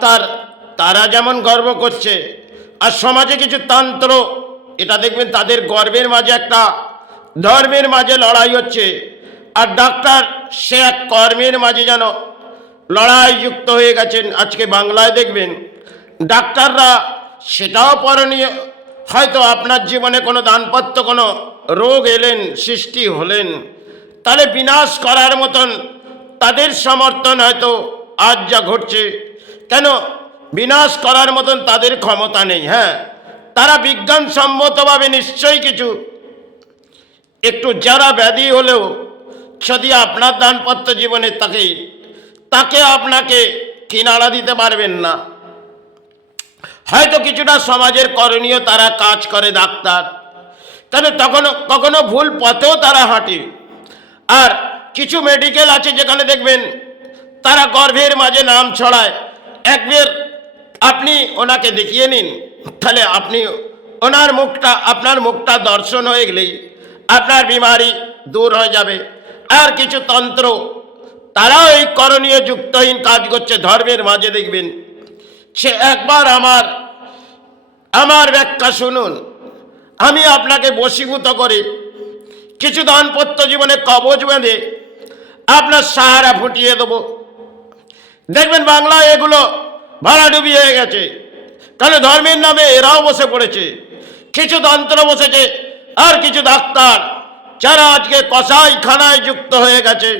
Doctor তারা যেমন গর্ব করছে, আর সমাজে কিছু তন্ত্র এটা দেখবেন তাদের গর্বের মাঝে একটা ধর্মের মাঝে লড়াই হচ্ছে, আর ডাক্তার সে এক কর্মের মাঝে যেন লড়াই যুক্ত হয়ে গেছেন। আজকে বাংলায় দেখবেন ডাক্তাররা সেটাও পরনীয়। হয়তো আপনার জীবনে কোনো দাম্পত্য কোনো রোগ এলেন, সৃষ্টি হলেন, তাহলে বিনাশ করার মতন তাদের সমর্থন হয়তো আজ যা ঘটছে, কেন বিনাশ করার মতন তাদের ক্ষমতা নেই। হ্যাঁ, তারা বিজ্ঞানসম্মতভাবে নিশ্চয়ই কিছু একটু যারা ব্যাধি হলেও যদি আপনার দাম্পত্য জীবনে তাকে আপনাকে কিনারা দিতে পারবেন না। হয়তো কিছুটা সমাজের করণীয় তারা কাজ করে ডাক্তার, কেন কখনো ভুল পথেও তারা হাঁটে। আর কিছু মেডিকেল আছে যেখানে দেখবেন তারা গর্ভের মাঝে নাম ছড়ায়। একবার আপনি ওনাকে দেখিয়ে নিন, তাহলে আপনি আপনার মুখটা দর্শন হয়ে গেলেই আপনার বিমারি দূর হয়ে যাবে। আর কিছু তন্ত্র তারাও এই করণীয় যুক্তহীন কাজ করছে ধর্মের মাঝে। দেখবেন সে একবার আমার ব্যাখ্যা শুনুন, আমি আপনাকে বশীভূত করে কিছু দাম্পত্য জীবনে কবজ বেঁধে আপনার সাহারা ফুটিয়ে দেবো। দেখবেন বাংলায় এগুলো ভাড়াডুবি হয়ে গেছে, কারণ ধর্মের নামে এরাও বসে পড়েছে। কিছু তন্ত্র বসেছে, আর কিছু ডাক্তার যারা আজকে কসাইখানায় যুক্ত হয়ে গেছে।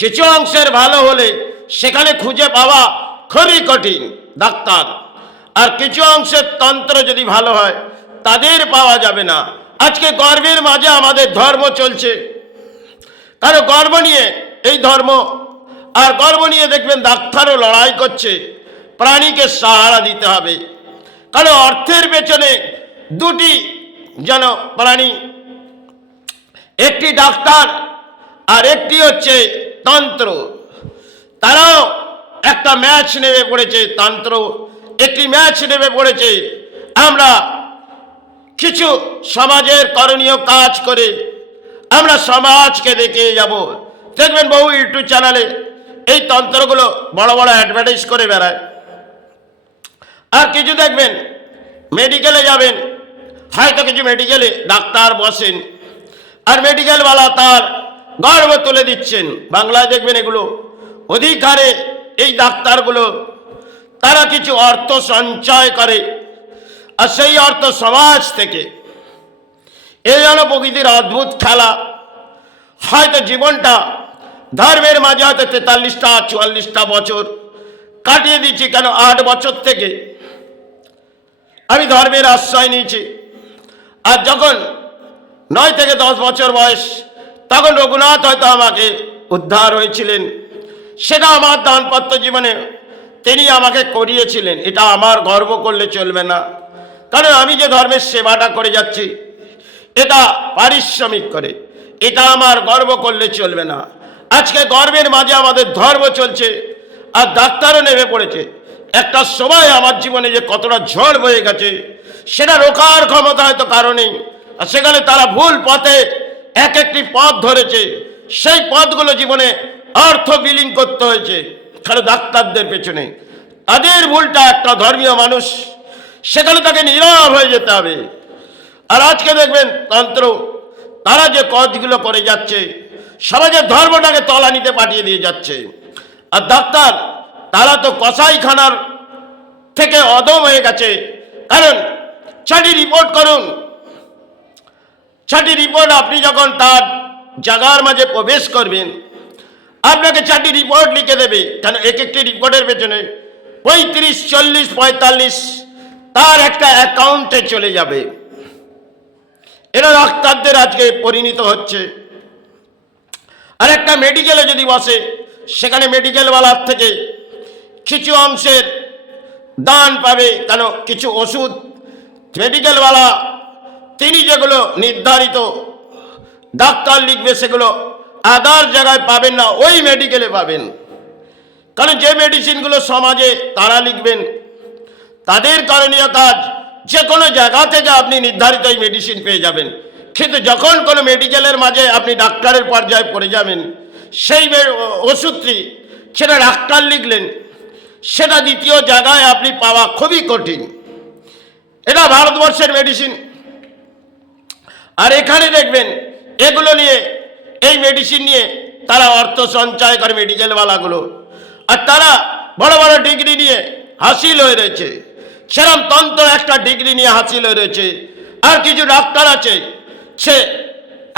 কিছু অংশের ভালো হলে সেখানে খুঁজে পাওয়া খুবই কঠিন ডাক্তার, আর কিছু অংশের তন্ত্র যদি ভালো হয় তাদের পাওয়া যাবে না। আজকে গর্বের মাঝে আমাদের ধর্ম চলছে, কারো গর্ব নিয়ে এই ধর্ম, আর গর্ব নিয়ে দেখবেন ডাক্তারও লড়াই করছে। প্রাণীকে সাহারা দিতে হবে, কারণ অর্থের পেছনে দুটি যেন প্রাণী, একটি ডাক্তার আর একটি হচ্ছে তন্ত্র। তারাও একটা ম্যাচ নেমে পড়েছে, তন্ত্র একটি ম্যাচ নেমে পড়েছে। আমরা কিছু সমাজের করণীয় কাজ করে আমরা সমাজকে দেখে যাব। দেখবেন বহু ইউটিউব চ্যানেলে এই তন্ত্রগুলো বড় বড় অ্যাডভার্টাইজ করে বেড়ায়। আর কিছু দেখবেন মেডিকেলে যাবেন, হয়তো কিছু মেডিকেলে ডাক্তার বসেন আর মেডিকেলওয়ালা তার গর্ব তুলে দিচ্ছেন। বাংলায় দেখবেন এগুলো অধিক হারে এই ডাক্তারগুলো তারা কিছু অর্থ সঞ্চয় করে, আর সেই অর্থ সমাজ থেকে। এই হলো প্রকৃতির অদ্ভুত খেলা। হয়তো জীবনটা ধর্মের মাঝে হয়তো 43-44টা বছর কাটিয়ে দিচ্ছি, কেন 8 বছর থেকে আমি ধর্মের আশ্রয় নিয়েছি। আর যখন 9 থেকে 10 বছর বয়স, তখন রঘুনাথ হয়তো আমাকে উদ্ধার হয়েছিলেন। সেটা আমার দাম্পত্য জীবনে তিনি আমাকে করিয়েছিলেন। এটা আমার গর্ব করলে চলবে না, কারণ আমি যে ধর্মের সেবাটা করে যাচ্ছি এটা পারিশ্রমিক করে, এটা আমার গর্ব করলে চলবে না। আজকে গর্বের মাঝে আমাদের ধর্ম চলছে, আর ডাক্তারও নেমে পড়েছে। একটা সময় আমার জীবনে যে কতটা ঝড় বয়ে গেছে সেটা রোকার ক্ষমতা হয়তো কারণেই, আর সেখানে তারা ভুল পথে একটি পথ ধরেছে। সেই পথগুলো জীবনে অর্থ বিলীন করতে হয়েছে কারণ ডাক্তারদের পেছনে। তাদের ভুলটা একটা ধর্মীয় মানুষ, সেখানে তাকে নীরব হয়ে যেতে হবে। আর আজকে দেখবেন তন্ত্র তারা যে কাজগুলো করে যাচ্ছে সমাজের ধর্মটাকে তলানিতে পাঠিয়ে দিয়ে যাচ্ছে। আর ডাক্তার তারা তো কসাইখানার থেকে অদম হয়ে গেছে। কারণ 6টি রিপোর্ট করুন, 6টি রিপোর্ট আপনি যখন তার জায়গার মাঝে প্রবেশ করবেন আপনাকে 6টি রিপোর্ট লিখে দেবে। কেন একটি রিপোর্টের পেছনে 35, 40, 45 তার একটা অ্যাকাউন্টে চলে যাবে। এরা ডাক্তারদের আজকে পরিণত হচ্ছে। আর একটা মেডিকেলে যদি বসে সেখানে মেডিকেলওয়ালার থেকে কিছু অংশের দান পাবে, কেন কিছু ওষুধ মেডিকেলওয়ালা তিনি যেগুলো নির্ধারিত ডাক্তার লিখবে সেগুলো আদার জায়গায় পাবেন না, ওই মেডিকেলে পাবেন। কারণ যে মেডিসিনগুলো সমাজে তারা লিখবেন তাদের করণীয় কাজ যে কোনো জায়গা থেকে আপনি নির্ধারিত এই মেডিসিন পেয়ে যাবেন। কিন্তু যখন কোনো মেডিকেলের মাঝে আপনি ডাক্তারের পর্যায়ে পড়ে যাবেন, সেই ওষুধটি সেটা ডাক্তার লিখলেন, সেটা দ্বিতীয় জায়গায় আপনি পাওয়া খুবই কঠিন। এটা ভারতবর্ষের মেডিসিন। আর এখানে দেখবেন এগুলো নিয়ে, এই মেডিসিন নিয়ে তারা অর্থ সঞ্চয় করে মেডিকেলওয়ালাগুলো, আর তারা বড় বড় ডিগ্রি নিয়ে হাসিল হয়ে রয়েছে। সেরম তন্ত্র একটা ডিগ্রি নিয়ে হাসিল হয়ে রয়েছে। আর কিছু ডাক্তার আছে, সে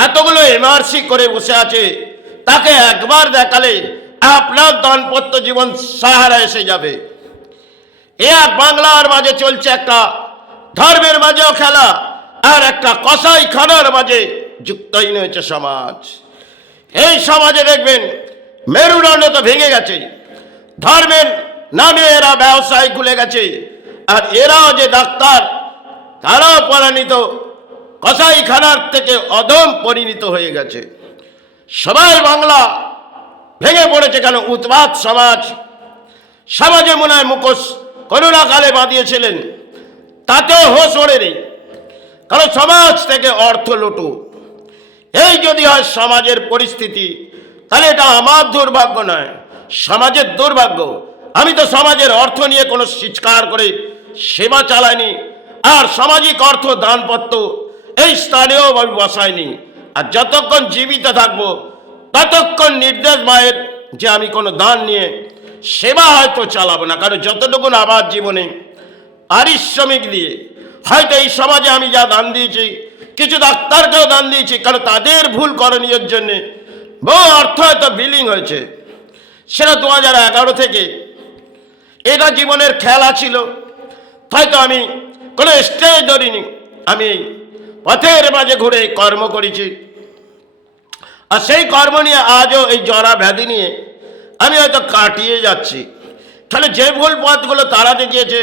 এতগুলো এমআরসি করে বসে আছে, তাকে একবার দেখালে আপনার দাম্পত্য জীবন সাহারা এসে যাবে। এ এক বাংলার মাঝে চলছে একটা ধর্মের মাঝেও খেলা, আর একটা কসাই খানার মাঝে যুক্তহীন হয়েছে সমাজ। এই সমাজে দেখবেন মেরুদণ্ড তো ভেঙে গেছে, ধর্মের নামে এরা ব্যবসায় খুলে গেছে, আর এরাও যে ডাক্তার তারাও পরিণত কসাইখানার থেকে অধম পরিণত হয়ে গেছে। সবাই বাংলা ভেঙে পড়েছে কেন? উৎপাত সমাজ। সমাজে মনে হয় মুখোশ করোনা কালে বাঁধিয়েছিলেন, তাতেও হোশ ওড়েনি, কারণ সমাজ থেকে অর্থ লুটু। এই যদি হয় সমাজের পরিস্থিতি, তাহলে এটা আমার দুর্ভাগ্য নয়, সমাজের দুর্ভাগ্য। আমি তো সমাজের অর্থ নিয়ে কোনো চিৎকার করে সেবা চালাইনি, আর সামাজিক অর্থ দানপত্র এই স্থানেও আমি বসাইনি। আর যতক্ষণ জীবিত থাকবো ততক্ষণ নির্দেশ মায়ের যে আমি কোনো দান নিয়ে সেবা হয়তো চালাবো না, কারণ যতটুকু আমার জীবনে পারিশ্রমিক দিয়ে হয়তো এই সমাজে আমি যা দান দিয়েছি, কিছু ডাক্তারকেও দান দিয়েছি, কারণ তাদের ভুল করণীয়ের জন্যে বহু অর্থ হয়তো বিলিং হয়েছে। সেটা 2011 থেকে এটা জীবনের খেলা ছিল। হয়তো আমি কোনো স্টেজ ধরিনি, আমি পথের মাঝে ঘুরে কর্ম করেছি, আর সেই কর্ম নিয়ে আজও এই জরা ব্যাধি নিয়ে আমি হয়তো কাটিয়ে যাচ্ছি। তাহলে যে ভুল পথগুলো তারা দেখিয়েছে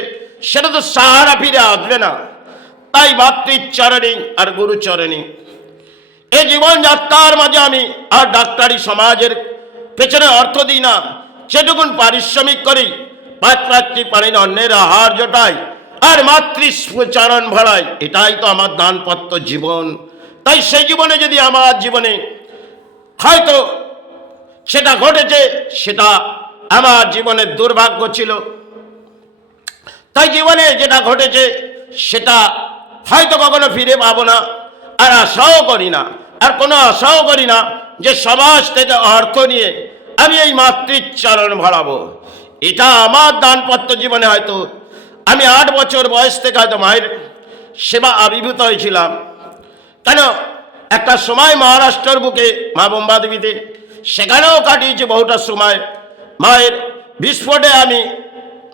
সেটা তো সাহারা ফিরে আসবে না। তাই মাতৃচরণী আর গুরুচরণী এই জীবনযাত্রার মাঝে আমি আর ডাক্তারি সমাজের পেছনে অর্থ দিই না, সেটুকুন পারিশ্রমিক করি, পাত্রাত্রি পানির অন্যের আহার জোটাই, আর মাতৃচরণ ভরাই। এটাই তো আমার দানপত্র জীবন। তাই সেই জীবনে যদি আমার জীবনে হয়তো সেটা ঘটেছে, সেটা আমার জীবনের দুর্ভাগ্য ছিল। তাই জীবনে যেটা ঘটেছে সেটা হয়তো কখনো ফিরে পাবো না, আর আশাও করি না, আর কোনো আশাও করি না যে সমাজ থেকে অর্থ নিয়ে আমি এই মাতৃচরণ ভরাবো। এটা আমার দানপত্র জীবনে হয়তো আমি 8 বছর বয়স থেকে হয়তো মায়ের সেবা আবির্ভূত হয়েছিলাম। কেন একটা সময় মহারাষ্ট্রের বুকে মা বোম্বাদেবীতে সেখানেও কাটিয়েছি বহুটা সময়। মায়ের বিস্ফোটে আমি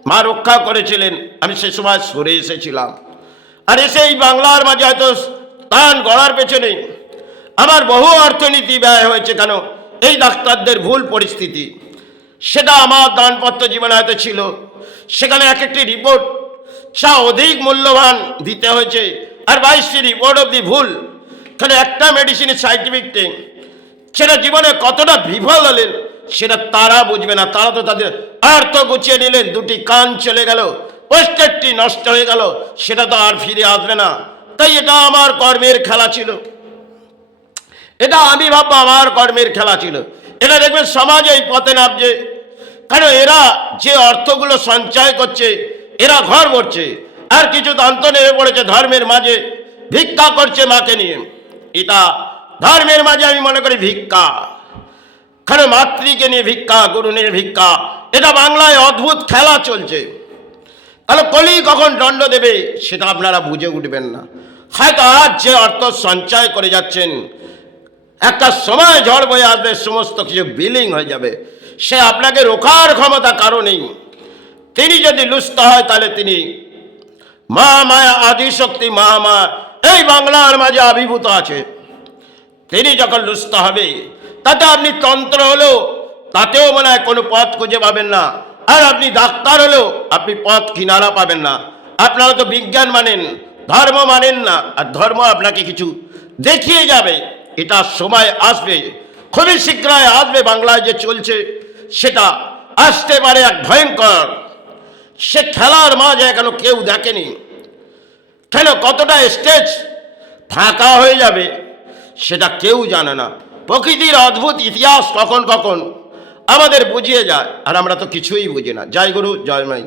মা রক্ষা করেছিলেন, আমি সে সময় সরে এসেছিলাম। আর এসে এই বাংলার মাঝে হয়তো স্থান গড়ার পেছনে আমার বহু অর্থনীতি ব্যয় হয়েছে। কেন? এই ডাক্তারদের ভুল পরিস্থিতি, সেটা আমার দানপত্র জীবনে হয়তো ছিল। সেখানে এক একটি রিপোর্ট যা অধিক মূল্যবান দিতে হয়েছে, আর 22টি রিপোর্ট অবধি ভুল। এখানে একটা মেডিসিনের সাইন্টিফিকটে সেটা জীবনে কতটা বিফল হলেন সেটা তারা বুঝবে না। তারা তো তাদের অর্থ গুছিয়ে নিলেন, 2টি কান চলে গেল, পোস্টারটি নষ্ট হয়ে গেল, সেটা তো আর ফিরে আসবে না। তাই এটা আমার কর্মের খেলা ছিল, এটা আমি ভাববো আমার কর্মের খেলা ছিল। এটা দেখবেন সমাজে এই পথে নামছে, কারণ এরা যে অর্থগুলো সঞ্চয় করছে এরা ঘর করছে, আর কিছু দান্ত নেমে পড়েছে ধর্মের মাঝে, ভিক্ষা করছে মাকে নিয়ে। এটা ধর্মের মাঝে আমি মনে করি ভিক্ষা, কারণ মাতৃকে নিয়ে ভিক্ষা, গুরু নিয়ে ভিক্ষা, এটা বাংলায় অদ্ভুত খেলা চলছে। তাহলে কলি কখন দণ্ড দেবে সেটা আপনারা বুঝে উঠবেন না। হয়তো আজ যে অর্থ সঞ্চয় করে যাচ্ছেন, একটা সময় ঝড় বয়ে আসবে, সমস্ত কিছু বিলিং হয়ে যাবে। সে আপনাকে রোখার ক্ষমতা কারো নেই। তিনি যদি লুস্ত হয় তাহলে তিনি মহামায়া আদিশক্তি মহামায়া এই বাংলার মাঝে আবির্ভূত আছে। তিনি যখন লুস্ত হবে, তাতে আপনি তন্ত্র হলেও তাতেও মনে হয় কোনো পথ খুঁজে পাবেন না, আর আপনি ডাক্তার হলেও আপনি পথ কিনারা পাবেন না। আপনারা তো বিজ্ঞান মানেন, ধর্ম মানেন না, আর ধর্ম আপনাকে কিছু দেখিয়ে যাবে। এটা সময় আসবে, খুবই শীঘ্রই আসবে। বাংলায় যে চলছে সেটা আসতে পারে এক ভয়ঙ্কর, সে খেলার মাঝে এখনো কেউ দেখেনি। কেন কতটা স্টেজ ফাঁকা হয়ে যাবে সেটা কেউ জানে না। প্রকৃতির অদ্ভুত ইতিহাস কখন কখন আমাদের বুঝিয়ে যায়, আর আমরা তো কিছুই বুঝি না। জয় গুরু, জয় মাই।